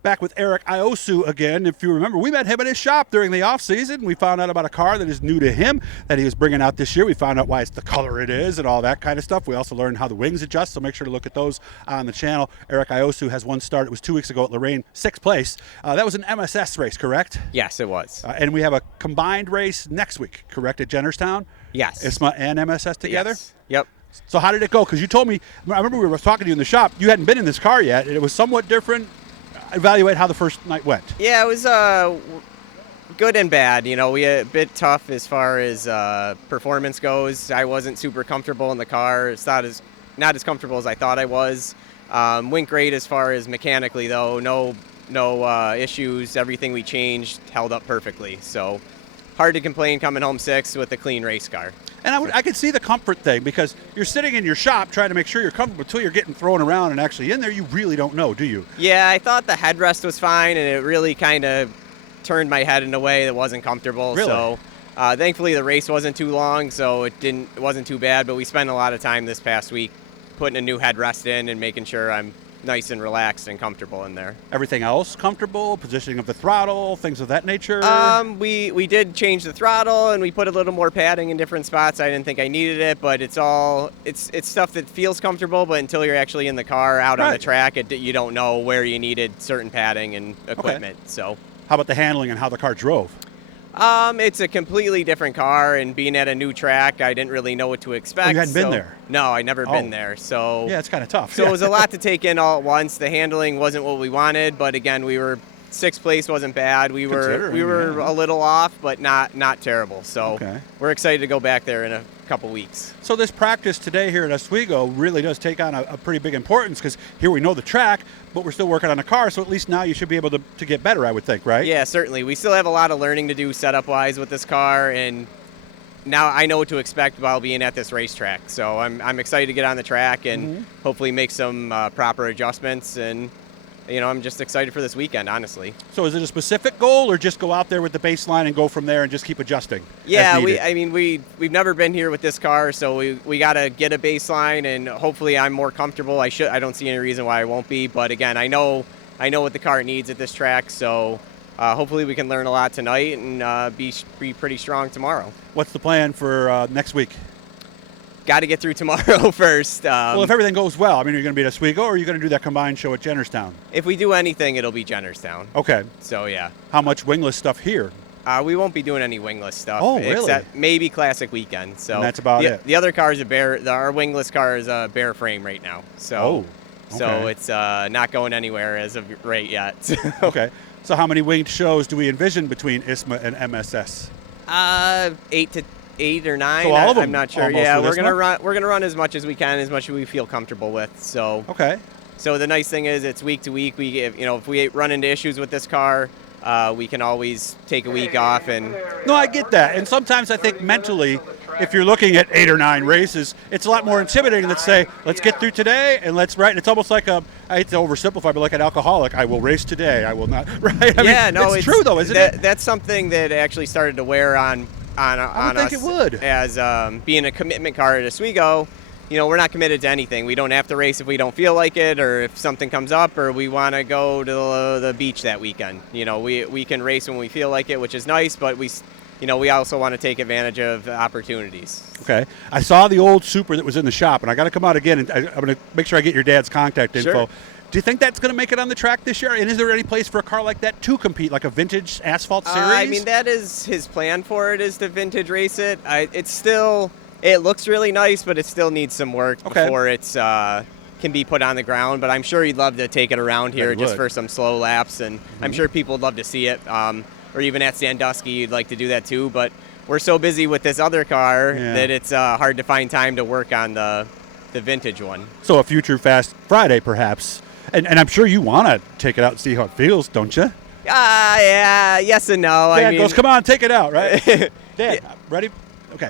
Back with Aric Iosue again. If you remember, we met him at his shop during the off-season. We found out about a car that is new to him that he was bringing out this year. We found out why it's the color it is and all that kind of stuff. We also learned how the wings adjust, so make sure to look at those on the channel. Aric Iosue has one start. It was 2 weeks ago at Lorain, 6th place. That was an MSS race, correct? Yes, it was. And we have a combined race next week, correct, at Jennerstown? Yes. ISMA and MSS together? Yes. Yep. So how did it go? Because you told me, I remember we were talking to you in the shop, you hadn't been in this car yet, and it was somewhat different. Evaluate how the first night went. Yeah, it was good and bad. You know, we had a bit tough as far as performance goes. I wasn't super comfortable in the car. It's not as comfortable as I thought I was. Went great as far as mechanically though. No issues. Everything we changed held up perfectly. So hard to complain coming home 6th with a clean race car. And I could see the comfort thing, because you're sitting in your shop trying to make sure you're comfortable until you're getting thrown around and actually in there. You really don't know, do you? Yeah, I thought the headrest was fine, and it really kind of turned my head in a way that wasn't comfortable. Really? So thankfully the race wasn't too long, so it wasn't too bad. But we spent a lot of time this past week putting a new headrest in and making sure I'm nice and relaxed and comfortable in there. Everything else comfortable? Positioning of the throttle, things of that nature? We did change the throttle, and we put a little more padding in different spots. I didn't think I needed it, but it's stuff that feels comfortable, but until you're actually in the car out on the track, you don't know where you needed certain padding and equipment. Okay. So how about the handling and how the car drove? It's a completely different car, and being at a new track, I didn't really know what to expect. Oh, you hadn't been there? No, I never been there. So yeah, it's kind of tough. So it was a lot to take in all at once. The handling wasn't what we wanted, but again, we were 6th place wasn't bad. We were a little off, but not terrible. So we're excited to go back there in a couple weeks. So this practice today here at Oswego really does take on a pretty big importance, because here we know the track, but we're still working on the car, so at least now you should be able to get better, I would think, right? Yeah, certainly. We still have a lot of learning to do setup-wise with this car, and now I know what to expect while being at this racetrack. So I'm excited to get on the track and hopefully make some proper adjustments, and you know, I'm just excited for this weekend, honestly. So is it a specific goal, or just go out there with the baseline and go from there and just keep adjusting? Yeah, we've never been here with this car, so we got to get a baseline, and hopefully I'm more comfortable. I don't see any reason why I won't be, but again, I know what the car needs at this track, so hopefully we can learn a lot tonight and be pretty strong tomorrow. What's the plan for next week? Got to get through tomorrow first. Well, if everything goes well, I mean, are you going to be at Oswego, or are you going to do that combined show at Jennerstown? If we do anything, it'll be Jennerstown. Okay. So, yeah. How much wingless stuff here? We won't be doing any wingless stuff. Oh, really? Except maybe Classic Weekend. So and that's about it. The other car is our wingless car is a bare frame right now. So, so it's not going anywhere as of right yet. Okay. So how many winged shows do we envision between ISMA and MSS? 8 or 9. So all of them, I'm not sure. Yeah, we're gonna run as much as we can, as much as we feel comfortable with. So So the nice thing is, it's week to week. If we run into issues with this car, we can always take a week off. And no, I get that. And sometimes I think mentally, if you're looking at 8 or 9 races, it's a lot more intimidating. Let's say, let's get through today, and let's And it's almost like I hate to oversimplify, but like an alcoholic, I will race today. I will not. Right? I mean, it's true though, isn't it? That's something that actually started to wear on I would think it would. As being a commitment car at Oswego. We're not committed to anything. We don't have to race if we don't feel like it, or if something comes up, or we want to go to the beach that weekend. We can race when we feel like it, which is nice, but we also want to take advantage of opportunities. Okay. I saw the old Super that was in the shop, and I got to come out again, and I'm going to make sure I get your dad's contact info. Sure. Do you think that's going to make it on the track this year? And is there any place for a car like that to compete, like a vintage asphalt series? That is his plan for it, is to vintage race it. It looks really nice, but it still needs some work before it's can be put on the ground. But I'm sure he'd love to take it around here just for some slow laps, and I'm sure people would love to see it. Or even at Sandusky, you'd like to do that too. But we're so busy with this other car that it's hard to find time to work on the vintage one. So a future Fast Friday, perhaps. And I'm sure you want to take it out and see how it feels, don't you? Yeah, yes and no. Dad goes, come on, take it out, right? Dad, ready? Okay.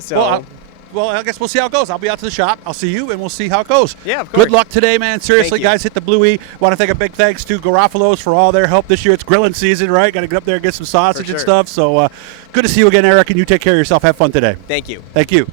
So, well, I guess we'll see how it goes. I'll be out to the shop. I'll see you, and we'll see how it goes. Yeah, of course. Good luck today, man. Seriously, guys, hit the Blue E. Want to thank a big thanks to Garofalo's for all their help this year. It's grilling season, right? Got to get up there and get some sausage and stuff. So good to see you again, Aric, and you take care of yourself. Have fun today. Thank you. Thank you.